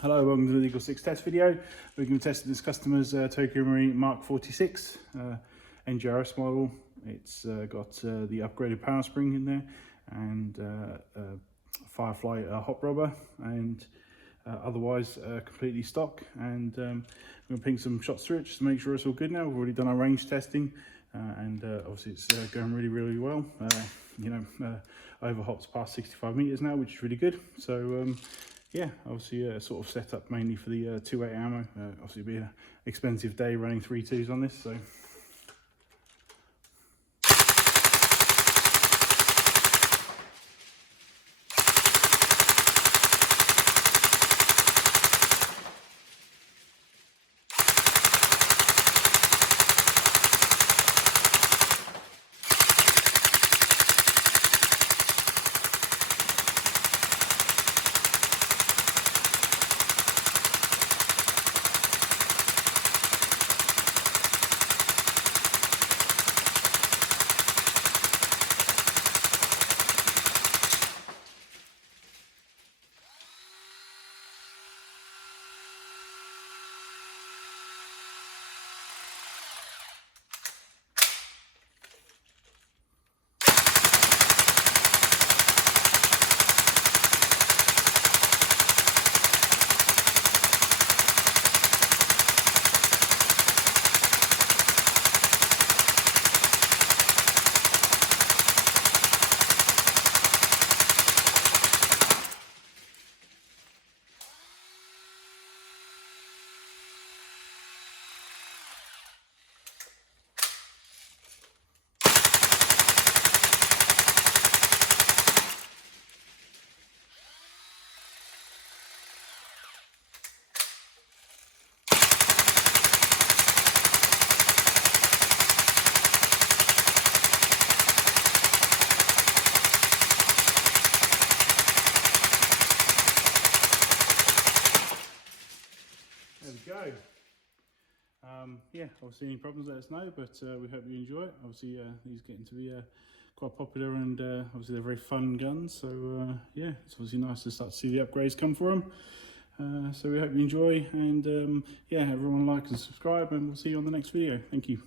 Hello, welcome to the EagleSix test video. We're going to be testing this customer's Tokyo Marine Mark 46 NGRS model. It's got the upgraded power spring in there and Firefly Hop Rubber, and otherwise completely stock. And I'm going to ping some shots through it just to make sure it's all good now. We've already done our range testing and obviously it's going really well. Over hops past 65 meters now, which is really good. So yeah, obviously sort of set up mainly for the 2.8 ammo. Obviously it'll be an expensive day running 3.2s on this, so. There we go. Yeah, obviously any problems let us know, but we hope you enjoy it. Obviously these getting to be quite popular, and obviously they're very fun guns, so yeah, it's obviously nice to start to see the upgrades come for them. So we hope you enjoy, and yeah, everyone like and subscribe, and we'll see you on the next video. Thank you.